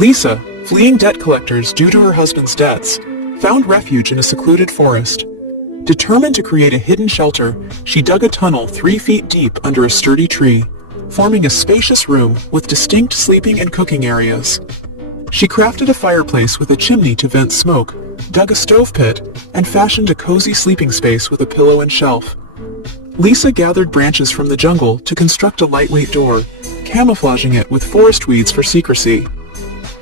Lisa, fleeing debt collectors due to her husband's debts, found refuge in a secluded forest. Determined to create a hidden shelter, she dug a tunnel 3 feet deep under a sturdy tree, forming a spacious room with distinct sleeping and cooking areas. She crafted a fireplace with a chimney to vent smoke, dug a stove pit, and fashioned a cozy sleeping space with a pillow and shelf. Lisa gathered branches from the jungle to construct a lightweight door, camouflaging it with forest weeds for secrecy.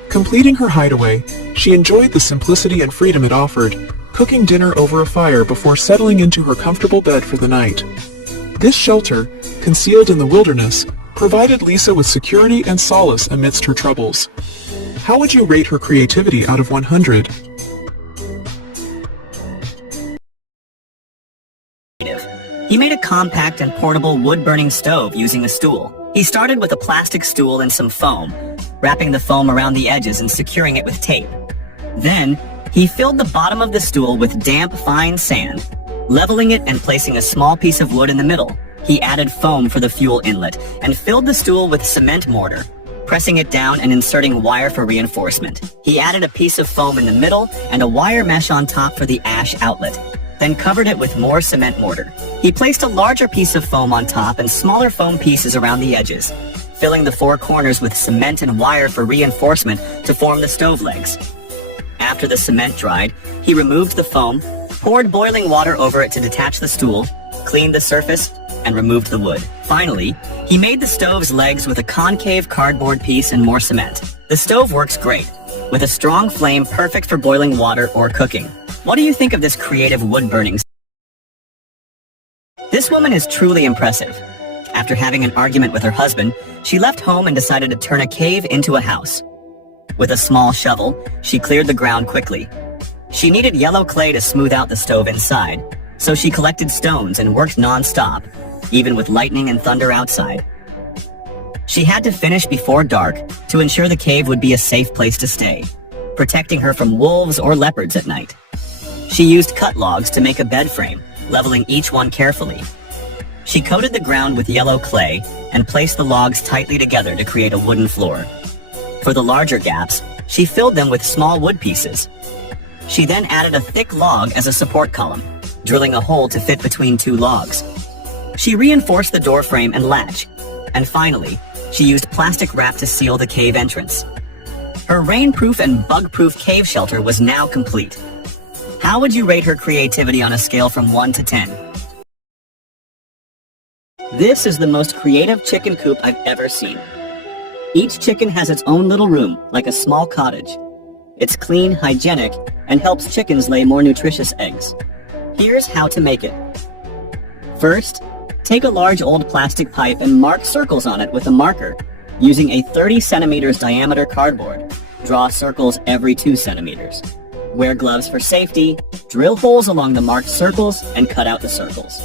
Completing her hideaway, she enjoyed the simplicity and freedom it offered, cooking dinner over a fire before settling into her comfortable bed for the night. This shelter, concealed in the wilderness, provided Lisa with security and solace amidst her troubles. How would you rate her creativity out of 100? He made a compact and portable wood-burning stove using a stool. He started with a plastic stool and some foam, wrapping the foam around the edges and securing it with tape. Then, he filled the bottom of the stool with damp, fine sand. Leveling it and placing a small piece of wood in the middle, he added foam for the fuel inlet and filled the stool with cement mortar, pressing it down and inserting wire for reinforcement. He added a piece of foam in the middle and a wire mesh on top for the ash outlet, then covered it with more cement mortar. He placed a larger piece of foam on top and smaller foam pieces around the edges, filling the 4 corners with cement and wire for reinforcement to form the stove legs. After the cement dried, he removed the foam, poured boiling water over it to detach the stool, cleaned the surface, and removed the wood. Finally, he made the stove's legs with a concave cardboard piece and more cement. The stove works great, with a strong flame perfect for boiling water or cooking. What do you think of this creative wood-burning? This woman is truly impressive. After having an argument with her husband, she left home and decided to turn a cave into a house. With a small shovel, she cleared the ground quickly. She needed yellow clay to smooth out the stove inside, so she collected stones and worked non-stop, even with lightning and thunder outside. She had to finish before dark to ensure the cave would be a safe place to stay, protecting her from wolves or leopards at night. She used cut logs to make a bed frame, leveling each one carefully. She coated the ground with yellow clay and placed the logs tightly together to create a wooden floor. For the larger gaps, she filled them with small wood pieces. She then added a thick log as a support column, drilling a hole to fit between 2 logs. She reinforced the door frame and latch, and finally, she used plastic wrap to seal the cave entrance. Her rain-proof and bug-proof cave shelter was now complete. How would you rate her creativity on a scale from 1 to 10? This is the most creative chicken coop I've ever seen. Each chicken has its own little room, like a small cottage. It's clean, hygienic, and helps chickens lay more nutritious eggs. Here's how to make it. First, take a large old plastic pipe and mark circles on it with a marker, using a 30 centimeters diameter cardboard. Draw circles every 2 centimeters. Wear gloves for safety, drill holes along the marked circles, and cut out the circles.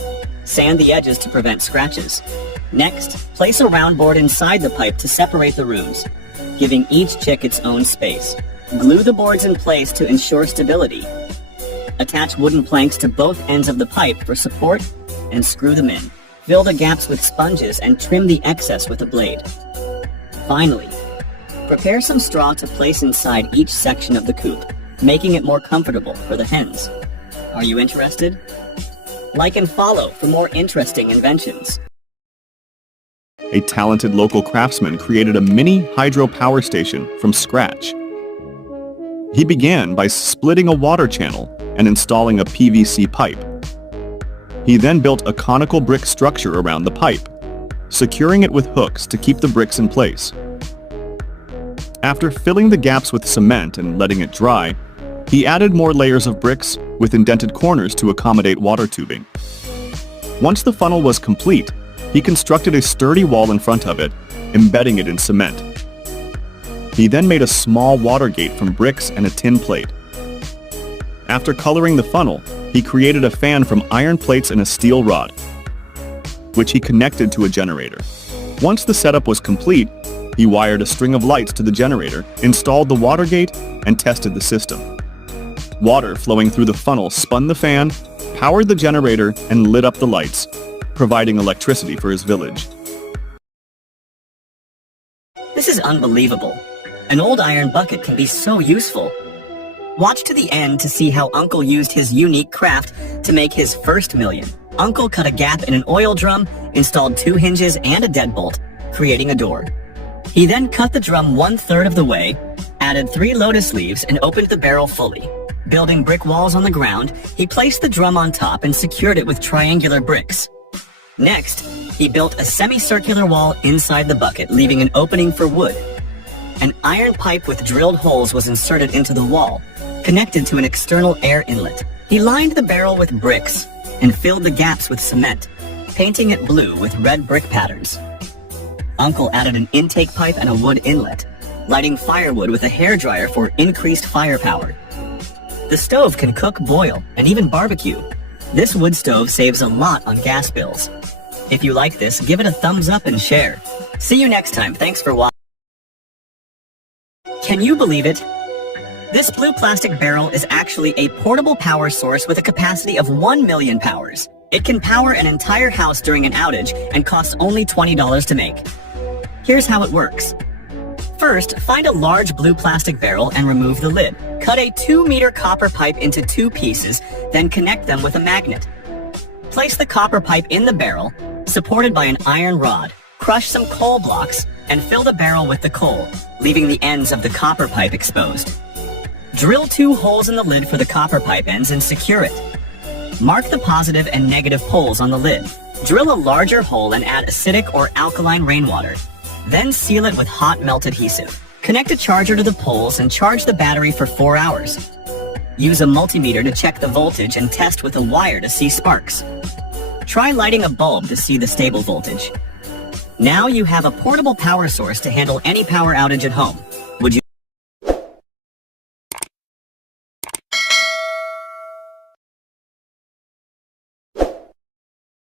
Sand the edges to prevent scratches. Next, place a round board inside the pipe to separate the rooms, giving each chick its own space. Glue the boards in place to ensure stability. Attach wooden planks to both ends of the pipe for support and screw them in. Fill the gaps with sponges and trim the excess with a blade. Finally, prepare some straw to place inside each section of the coop, making it more comfortable for the hens. Are you interested? Like and follow for more interesting inventions. A talented local craftsman created a mini hydropower station from scratch. He began by splitting a water channel and installing a PVC pipe. He then built a conical brick structure around the pipe, securing it with hooks to keep the bricks in place. After filling the gaps with cement and letting it dry, he added more layers of bricks with indented corners to accommodate water tubing. Once the funnel was complete, he constructed a sturdy wall in front of it, embedding it in cement. He then made a small water gate from bricks and a tin plate. After coloring the funnel, he created a fan from iron plates and a steel rod, which he connected to a generator. Once the setup was complete, he wired a string of lights to the generator, installed the water gate, and tested the system. Water flowing through the funnel spun the fan, powered the generator, and lit up the lights, providing electricity for his village. This is unbelievable. An old iron bucket can be so useful. Watch to the end to see how Uncle used his unique craft to make his first million. Uncle cut a gap in an oil drum, installed 2 hinges and a deadbolt, creating a door. He then cut the drum 1/3 of the way, added 3 lotus leaves, and opened the barrel fully. Building brick walls on the ground, he placed the drum on top and secured it with triangular bricks. Next, he built a semicircular wall inside the bucket, leaving an opening for wood. An iron pipe with drilled holes was inserted into the wall, connected to an external air inlet. He lined the barrel with bricks and filled the gaps with cement, painting it blue with red brick patterns. Uncle added an intake pipe and a wood inlet, lighting firewood with a hairdryer for increased firepower. The stove can cook, boil, and even barbecue. This wood stove saves a lot on gas bills. If you like this, give it a thumbs up and share. See you next time. Thanks for watching. Can you believe it? This blue plastic barrel is actually a portable power source with a capacity of 1 million powers. It can power an entire house during an outage and costs only $20 to make. Here's how it works. First, find a large blue plastic barrel and remove the lid. Cut a 2-meter copper pipe into 2 pieces, then connect them with a magnet. Place the copper pipe in the barrel, supported by an iron rod. Crush some coal blocks and fill the barrel with the coal, leaving the ends of the copper pipe exposed. Drill 2 holes in the lid for the copper pipe ends and secure it. Mark the positive and negative poles on the lid. Drill a larger hole and add acidic or alkaline rainwater. Then seal it with hot melt adhesive. Connect a charger to the poles and charge the battery for 4 hours. Use a multimeter to check the voltage and test with a wire to see sparks. Try lighting a bulb to see the stable voltage. Now you have a portable power source to handle any power outage at home.